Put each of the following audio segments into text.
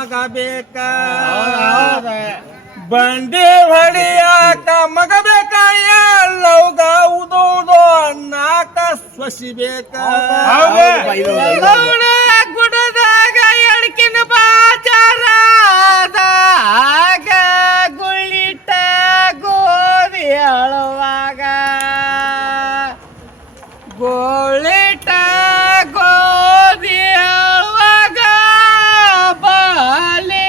ಮಗ ಬೇಕ ಬಂಡಿ ಹೊಡಿಯಾಕ ಮಗ ಬೇಕ ಎಲ್ಲವಗ ಉದೋದು ನಾಕ ಸ್ವಸಿ ಬೇಕ ಗುಡದಾಗ ಎಡ್ಕಿನ ಬಾಚಾರಾದಾಗ ಗುಳಿಟ ಗೋಧಿ ಅಳುವಾಗ ಗೋಳಿಟ ಗೋಧಿ ಅಳುವಾಗ ಬಾಲೆ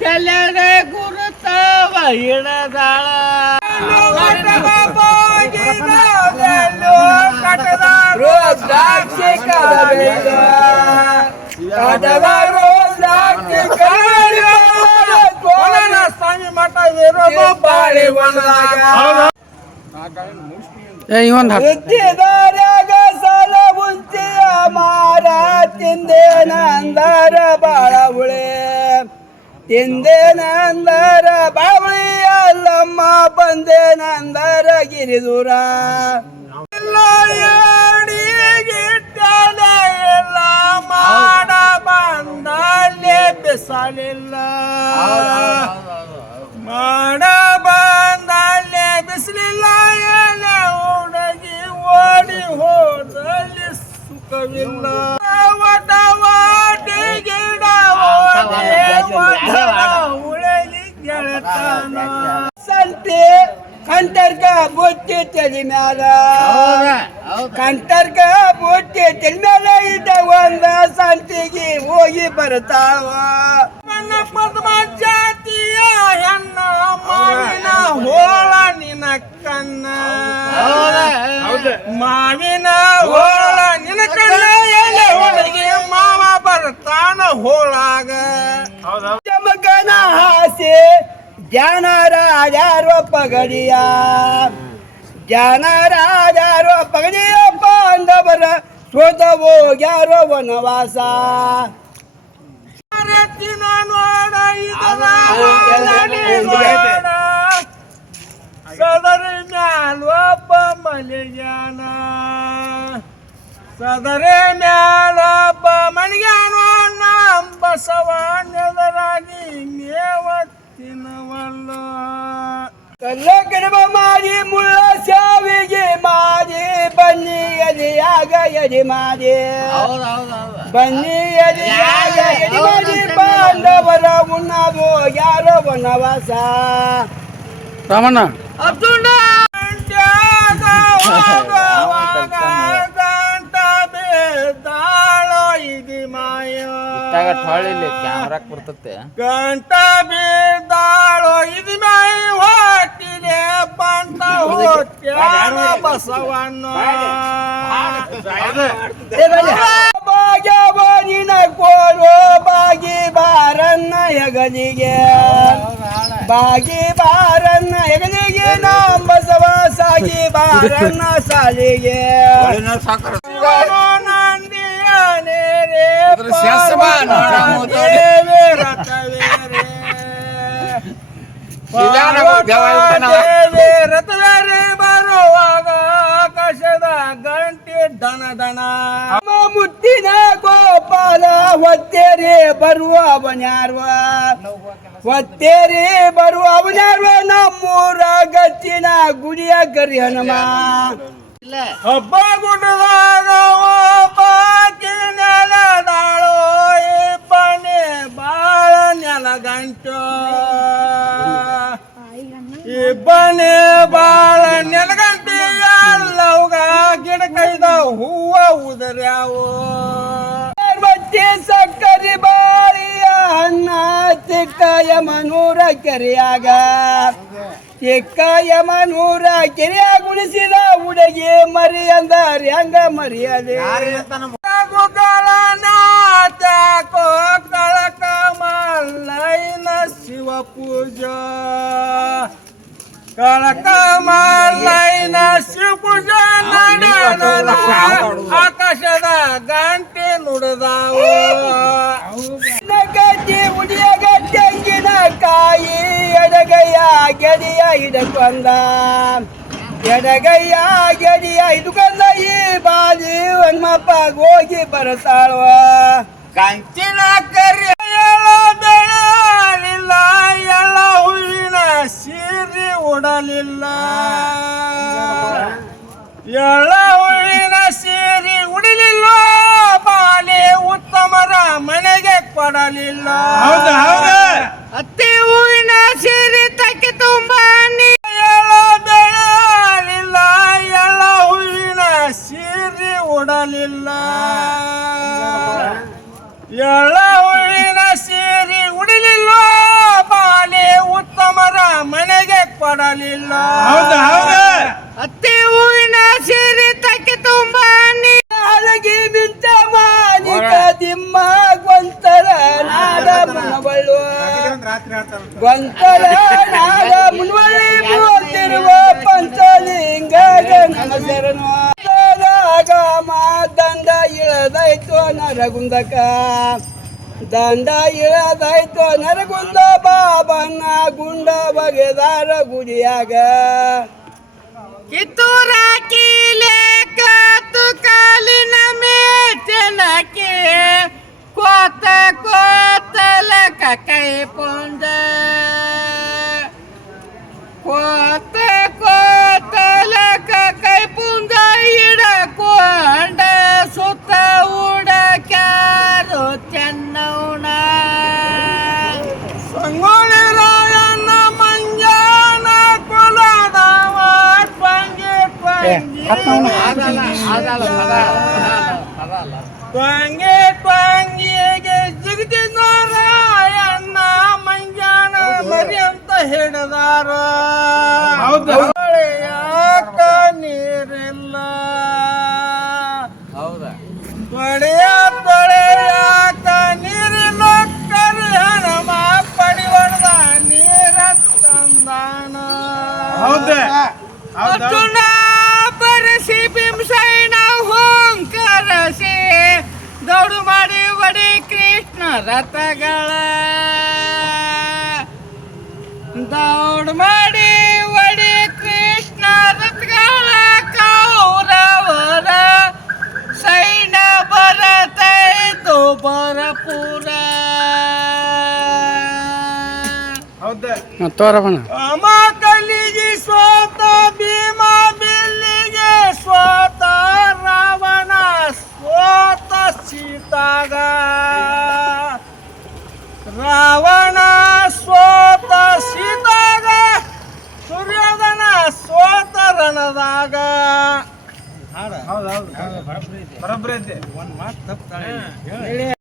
ಸೆಲೆಡೆ ಗುರುತವ ಹಿಡದಾಳ ಸ್ವಾಮಿ ಮಠ ಬಾಳೆ ವೃತ್ತಿದಾರ್ಯಾಗ ಸಾಲ ಮುಂಚಿಯ ಮಾರ ತಿಂದೇನ ಅಂದಾರ ಬಾಳ ಉಳೆ ತಿಂದೇನ ಅಂದಾರ ಬಾವಳಿ ಅಲ್ಲಮ್ಮ ಬಂದೇನ ಅಂದಾರ ಗಿರಿದೂರ ಎಲ್ಲ ಮಾಡ ಬಂದಲ್ಲೇ ಬಿಸಲಿಲ್ಲ ಮಾಡ ಬಂದಲ್ಲೇ ಬಿಸಲಿಲ್ಲ ಹುಡುಗಿ ಓಡಿ ಹೋದಲ್ಲಿ ಸುಖವಿಲ್ಲ ಒಟ ವಾಟಿ ಗಿಡ ಉಳಲಿ ಗೆಳತನ ಸಂತೆ ಕಂಟರ್ಕ ಬುತ್ತಿ ತಲೆ ಮ್ಯಾಲ ಕಂಟರ್ಕ ಬುತ್ತಿ ತಲೆ ಮ್ಯಾಲ ಇದ್ದ ಒಂದ ಸಂತಿಗೆ ಹೋಗಿ ಬರ್ತಾವ ನನ್ನ ಪದ್ಮ ಜಾತಿಯ ಹೆಣ್ಣ ಮಾವಿನ ಹೋಳ ನಿನ ಕನ್ನ ಮಾವಿನ ಹೋಳ ನಿನ ಕನ್ನ ಎಲೆ ಹುಡುಗಿ ಮಾವ ಬರ್ತಾನ ಹೋಳಾಗ ಜಮಗನ ಹಾಸೆ ಜಾನ ರಾಜಾರೋ ಪಗಡಿಯ ಜಾನ ರಾಜಾರೋ ಪಗಡಿಯ ಬಾಂಧವರ ಸೋತ ಹೋಗ್ಯಾರೋ ವನವಾಸ ಸದರಿ ಮ್ಯಾಲೊಬ್ಬ ಮಲಿಗ್ಯಾನ ಸದರಿ ಮ್ಯಾಲೊಬ್ಬ ಮಲಿಗ್ಯಾನ ನಮ್ಮ ಬಸವಣ್ಣದರಾಗಿ ಮೇವತ್ತಿನವಲ್ಲ ಕಲ್ಲ ಕಡಬ ಮಾರಿ ಮುಳ್ಳ ಸಾವಿಗೆ ಮಾರಿ ಬನ್ನಿ ಎದೆಯಾಗ ಎದೆ ಮಾರಿ ಬನ್ನಿ ಎದೆಯಾಗ ಎದೆ ಮಾರಿ ಬಾಂಧವರ ಉಣ್ಣದು ಯಾರೋ ವನವಾಸ ರಾಮಣ್ಣ ಅರ್ಜುನ ಗಂಟ ಬೇದಾಳೋ ಇದು ಮಾಯ ಕ್ಯಾಮ್ರಾಕ್ ಬರ್ತತೆ ಗಂಟ ಬೇದಾಳೋ ಇದು ಮಾಯ ಹೊಟ್ಟಿದೆ ಬಂತ ಹೋಟ್ಯಾನ ಬಸವಣ್ಣ ಭಾಗ್ಯವನಿನ ಕೋರು ಬಾಗಿ ಬಾರನ್ನ ಹೆಗಲಿಗೆ ಬಾಗಿ ಬಾರನ್ನ ಹೆಗಲಿಗೆ ನಾಮ ಬಸವ ಸಾಗಿ ಬಾರನ್ನ ಸಾಲಿಗೆ ನಂದಿಯನೇ ರೇ ರಥವೇರೆ ಬರುವಾಗ ಆಕಾಶದ ಗಂಟೆ ದಣ ದಣ ಮುತ್ತಿನ ಗೋಪಾಲ ಹೊತ್ತೇರಿ ಬರುವ ಅವನ್ಯಾರ್ವ ಹೊತ್ತೇರಿ ಬರುವ ಅವನ್ಯಾರ್ವ ನಮ್ಮೂರ ಗಚ್ಚಿನ ಗುಡಿಯ ಕರಿ ಹನುಮ ಹಬ್ಬ ಗುಡ್ಡದಾಗ ಬಾಕಿ ನೆಲದಾಳೋ ಇಬ್ಬನೇ ಬಾಳ ನೆಲಗಂಟು ಇಬ್ಬನೇ ಬಾಳ ನೆಲಗಂಟು ಎಲ್ಲವಗ ಗಿಡ ಕೈದ ಹೂವ ಉದರ್ಯಾವು ಸಕ್ಕರೆ ಬಾಳಿಯ ಅನ್ನ ಚಿಕ್ಕ ಯಮನೂರ ಕೆರೆಯಾಗ ಚಿಕ್ಕ ಯಮನೂರ ಕೆರೆಯ ಗುಣಿಸಿದ ಹುಡುಗಿ ಮರಿ ಅಂದಾರ ಹೆಂಗ ಮರಿಯದೆ ಕಳಕ ಮಲ್ಲೈನ ಶಿವ ಪೂಜಾ ಕಳಕ ಮಲ್ಲೈನ ಶಿವ ಪೂಜಾ ಆಕಾಶದ ಗಂಟೆ ನುಡಿದಾವ ಗದ್ದೆ ಉಡಿಯಾಗ ತೆಂಗಿನ ಕಾಯಿ ಎಡಗೈಯ ಗೆಡಿಯ ಹಿಡಕೊಂಡ ಎಡಗೈಯ ಗೆಡಿಯ ಹಿಡ್ಕೊಂಡ ಈ ಬಾಲಿ ಹನುಮಪ್ಪ ಹೋಗಿ ಬರ್ತಾಳವ ಕಂಚಿನ ಕರಿ ಸೀರೆ ಉಡಲಿಲ್ಲ ಎಳ್ಳ ಹೂವಿನ ಸೀರೆ ಉಡಲಿಲ್ಲ ಬಾಲೆ ಉತ್ತಮರ ಮನೆಗೆ ಕೊಡಲಿಲ್ಲ ಅತ್ತಿ ಹೂವಿನ ಸೀರೆ ತಕ್ಕೆ ತುಂಬ ಬೆಳೆಯಲಿಲ್ಲ ಎಳ್ಳ ಹೂವಿನ ಸೀರೆ ಉಡಲಿಲ್ಲ ಎಳ್ಳ ಹೂವಿನ ಸೀರೆ ಉಡಲಿಲ್ಲ ಬಾಲೆ ಉತ್ತಮರ ಮನೆಗೆ ಕೊಡಲಿಲ್ಲ ಅತ್ತಿ ಹೂವಿನ ಸೀರೆ ತಕ್ಕೆ ತುಂಬ ಅಲಗಿ ಮಿಂಚ ಮಾಲಿಕ ದಿಮ್ಮ ಗೊಂತರ ನಾಡ ಮುನವಳ್ಳು ಗೊಂತರ ನಾಡ ಮುನವಳ್ಳಿ ಬೀಳುತ್ತಿರುವ ಪಂಚಲಿಂಗ ಗಂಗಸರನು ದಂಡ ಇಳದಾಯ್ತು ನರಗುಂದಕ ದಂಡ ಇಳದಾಯ್ತು ನರಗುಂದ ಬಾಬನ ಗುಂಡ ಬಗೆದಾರ ಗುಡಿಯಾಗ ಕಿತ್ತೂರ ಕೀಲೆ ಕಾತು ಕಾಲಿನ ಮೇಚನಕ್ಕೆ ಕೋತ ಕೋತಲ ಕೈ ಪೊಂದ ಕೋತ ಕೋತಲ ಕೈ ಪುಂದ ಇಡಕೊಂಡ ಸುತ್ತ ಉಡಕ್ಯಾರು ಚೆನ್ನೌಣ ಸಂಗೊಳ್ಳಿ ರಾಯಣ್ಣ ಮಂಜಾನ ಕುಲದವ ಪಂಗಿ ಪಂಗಿ ಪಂಗಿಗೆ ಜಗತಿ ನಾರಾಯಣ ಮಂಜಾನ ಮರಿ ಅಂತ ಹೇಳಿದಾರ ಯಾಕ ನೀರಿಲ್ಲ ತೊಳೆಯಾಕ ನೀರಿಲ್ಲ ಕರಿ ಹಣಮ ಪಡಿವಡ್ದ ನೀರ ತಂದಾನ ಅರ್ಜುನ ಬರಸಿ ಬಿಂಸೈನ ಹೋಂಕರಸಿ ದೌಡು ಮಾಡಿ ಒಡಿ ಕೃಷ್ಣ ರಥಗಳ ದೌಡು ಮಾಡಿ ಒಡಿ ಕೃಷ್ಣ ರಥಗಳ ಕೌರವರ ಸೈನ್ಯ ಬರತೈತು ಬರಪುರ ತೋರವಣ ಅಮ ಕಲಿಗೆ ಸ್ವತ ಭೀಮ ಬಿಲ್ಲಿಗೆ ಸ್ವತ ರಾವಣ ಸ್ವತ ಸೀತಾಗ ರಾವಣ ಸ್ವತ ಸೀತಾಗ ಸೂರ್ಯೋಧನ ಸ್ವತ ರಣದಾಗ ಬರಬ್ರೈತೆ